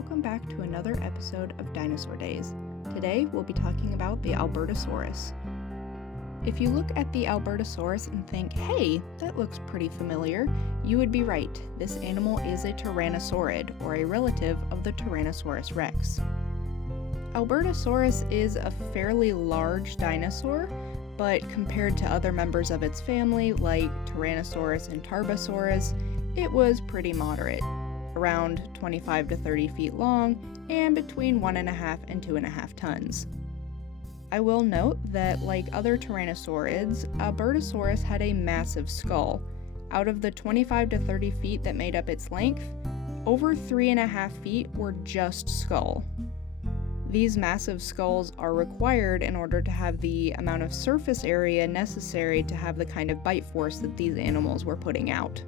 welcome back to another episode of Dinosaur Days. Today we'll be talking about the Albertosaurus. If you look at the Albertosaurus and think, hey, that looks pretty familiar, you would be right. This animal is a tyrannosaurid, or a relative of the Tyrannosaurus rex. Albertosaurus is a fairly large dinosaur, but compared to other members of its family like Tyrannosaurus and Tarbosaurus, it was pretty moderate, around 25 to 30 feet long and between 1.5 and 2.5 tons. I will note that like other tyrannosaurids, Albertosaurus had a massive skull. Out of the 25 to 30 feet that made up its length, over 3.5 feet were just skull. These massive skulls are required in order to have the amount of surface area necessary to have the kind of bite force that these animals were putting out.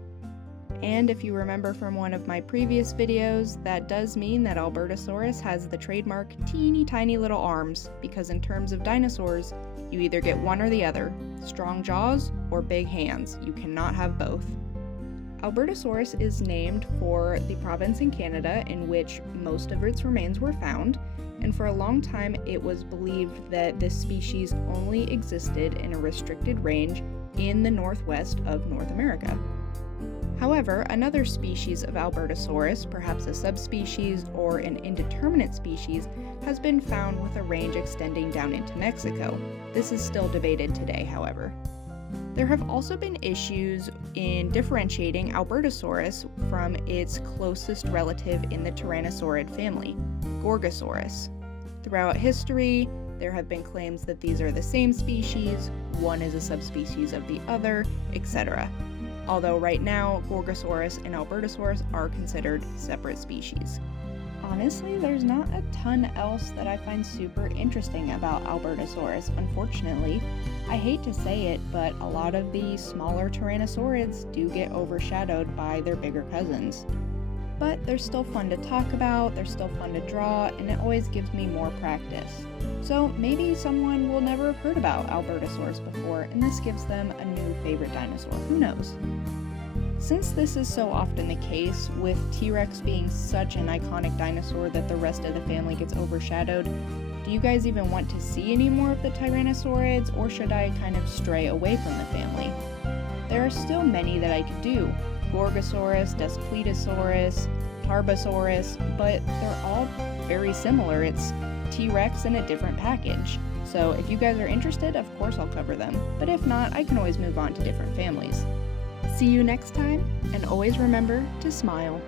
And if you remember from one of my previous videos, that does mean that Albertosaurus has the trademark teeny tiny little arms, because in terms of dinosaurs, you either get one or the other, strong jaws or big hands. You cannot have both. Albertosaurus is named for the province in Canada in which most of its remains were found, and for a long time it was believed that this species only existed in a restricted range in the northwest of North America. However, another species of Albertosaurus, perhaps a subspecies or an indeterminate species, has been found with a range extending down into Mexico. This is still debated today, however. There have also been issues in differentiating Albertosaurus from its closest relative in the Tyrannosaurid family, Gorgosaurus. Throughout history, there have been claims that these are the same species, one is a subspecies of the other, etc. Although right now, Gorgosaurus and Albertosaurus are considered separate species. Honestly, there's not a ton else that I find super interesting about Albertosaurus, unfortunately. I hate to say it, but a lot of the smaller tyrannosaurids do get overshadowed by their bigger cousins. But they're still fun to talk about, they're still fun to draw, and it always gives me more practice. So maybe someone will never have heard about Albertosaurus before, and this gives them a new favorite dinosaur. Who knows? Since this is so often the case, with T-Rex being such an iconic dinosaur that the rest of the family gets overshadowed, do you guys even want to see any more of the Tyrannosaurids, or should I kind of stray away from the family? There are still many that I could do. Gorgosaurus, Daspletosaurus, Tarbosaurus, but they're all very similar. It's T-Rex in a different package. So if you guys are interested, of course I'll cover them, but if not, I can always move on to different families. See you next time, and always remember to smile.